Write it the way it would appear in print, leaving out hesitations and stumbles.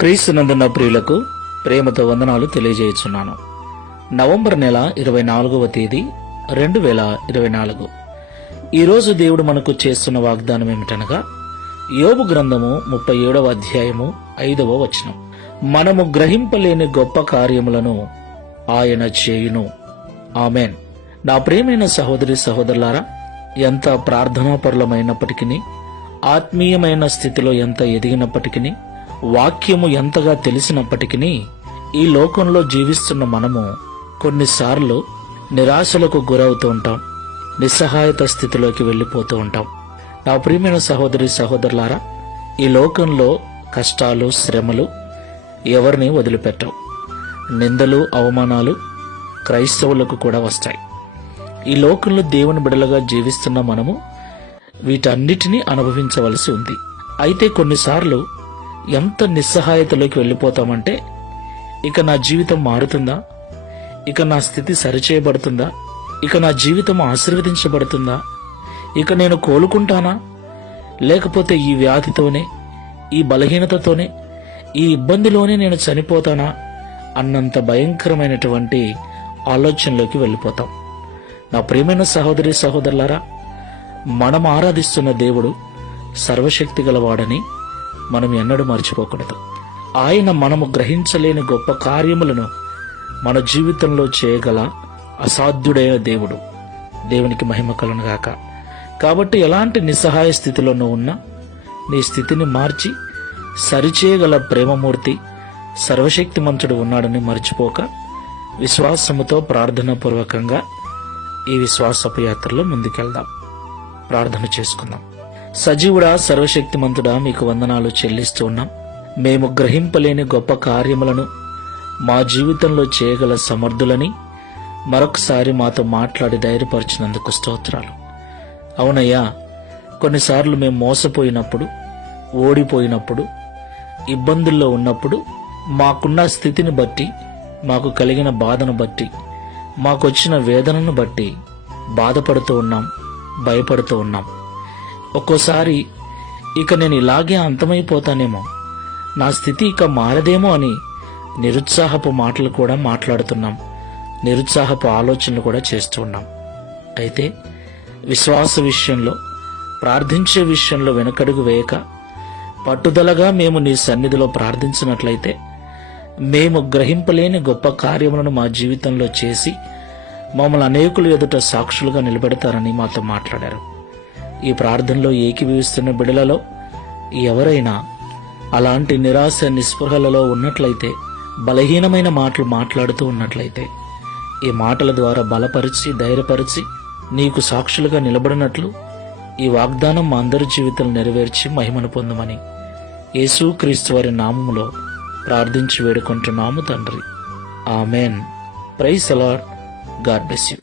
క్రీస్తునందున్న ప్రియులకు ప్రేమతో వందనాలు తెలియజేయుచున్నాను. నవంబర్ నెల 24వ తేదీ 2024. ఈరోజు దేవుడు మనకు చేస్తున్న వాగ్దానం ఏమిటనగా యోబు గ్రంథము 37వ అధ్యాయము 5వ వచనం. మనము గ్రహింపలేని గొప్ప కార్యములను ఆయన చేయును. ఆమెన్. నా ప్రియమైన సహోదరి సహోదరులారా, ఎంత ప్రార్థనాపరులమైనప్పటికీ, ఆత్మీయమైన స్థితిలో ఎంత ఎదిగినప్పటికీ, వాక్యము ఎంతగా తెలిసినప్పటికీ, ఈ లోకంలో జీవిస్తున్న మనము కొన్నిసార్లు నిరాశలకు గురవుతూ ఉంటాం, నిస్సహాయత స్థితిలోకి వెళ్ళిపోతూ ఉంటాం. నా ప్రియమైన సహోదరి సహోదరులారా, ఈ లోకంలో కష్టాలు, శ్రమలు ఎవరిని వదిలిపెట్టవు. నిందలు, అవమానాలు క్రైస్తవులకు కూడా వస్తాయి. ఈ లోకంలో దేవుని బిడలుగా జీవిస్తున్న మనము వీటన్నిటినీ అనుభవించవలసి ఉంది. అయితే కొన్నిసార్లు ఎంత నిస్సహాయతలోకి వెళ్ళిపోతామంటే, ఇక నా జీవితం మారుతుందా, ఇక నా స్థితి సరిచేయబడుతుందా, ఇక నా జీవితం ఆశీర్వదించబడుతుందా, ఇక నేను కోలుకుంటానా, లేకపోతే ఈ వ్యాధితోనే, ఈ బలహీనతతోనే, ఈ ఇబ్బందిలోనే నేను చనిపోతానా అన్నంత భయంకరమైనటువంటి ఆలోచనలోకి వెళ్ళిపోతాం. నా ప్రియమైన సహోదరి సహోదరులారా, మనం ఆరాధిస్తున్న దేవుడు సర్వశక్తి గలవాడని మనం ఎన్నడూ మర్చిపోకూడదు. ఆయన మనము గ్రహించలేని గొప్ప కార్యములను మన జీవితంలో చేయగల అసాధ్యుడైన దేవుడు. దేవునికి మహిమ కలుగునుగాక. కాబట్టి ఎలాంటి నిస్సహాయ స్థితిలో నువ్వు ఉన్నా, నీ స్థితిని మార్చి సరిచేయగల ప్రేమమూర్తి సర్వశక్తిమంతుడు ఉన్నాడని మర్చిపోక, విశ్వాసముతో ప్రార్థనాపూర్వకంగా ఈ విశ్వాసపు యాత్రలో ముందుకెళ్దాం. ప్రార్థన చేసుకుందాం. సజీవుడా, సర్వశక్తిమంతుడా, మీకు వందనాలు చెల్లిస్తూ ఉన్నాం. మేము గ్రహింపలేని గొప్ప కార్యములను మా జీవితంలో చేయగల సమర్థులని మరొకసారి మాతో మాట్లాడి ధైర్యపరిచినందుకు స్తోత్రాలు. అవునయ్యా, కొన్నిసార్లు మేము మోసపోయినప్పుడు, ఓడిపోయినప్పుడు, ఇబ్బందుల్లో ఉన్నప్పుడు, మాకున్న స్థితిని బట్టి, మాకు కలిగిన బాధను బట్టి, మాకొచ్చిన వేదనను బట్టి బాధపడుతూ ఉన్నాం, భయపడుతూ ఉన్నాం. ఒక్కోసారి ఇక నేను ఇలాగే అంతమైపోతానేమో, నా స్థితి ఇక మారదేమో అని నిరుత్సాహపు మాటలు కూడా మాట్లాడుతున్నాం, నిరుత్సాహపు ఆలోచనలు కూడా చేస్తూ ఉన్నాం. అయితే విశ్వాస విషయంలో, ప్రార్థించే విషయంలో వెనకడుగు వేయక పట్టుదలగా మేము నీ సన్నిధిలో ప్రార్థించినట్లయితే, మేము గ్రహింపలేని గొప్ప కార్యములను మా జీవితంలో చేసి మమ్మల్ని అనేకులు ఎదుట సాక్షులుగా నిలబెడతారని మాతో మాట్లాడారు. ఈ ప్రార్థనలో ఏకీభవిస్తున్న బిడలలో ఎవరైనా అలాంటి నిరాశ నిస్పృహలలో ఉన్నట్లయితే, బలహీనమైన మాటలు మాట్లాడుతూ ఉన్నట్లయితే, ఈ మాటల ద్వారా బలపరిచి, ధైర్యపరిచి నీకు సాక్షులుగా నిలబడినట్లు ఈ వాగ్దానం మా అందరి జీవితాలు నెరవేర్చి మహిమను పొందమని యేసుక్రీస్తు వారి నామములో ప్రార్థించి వేడుకుంటున్నాము తండ్రి. Amen. Praise the Lord. God bless you.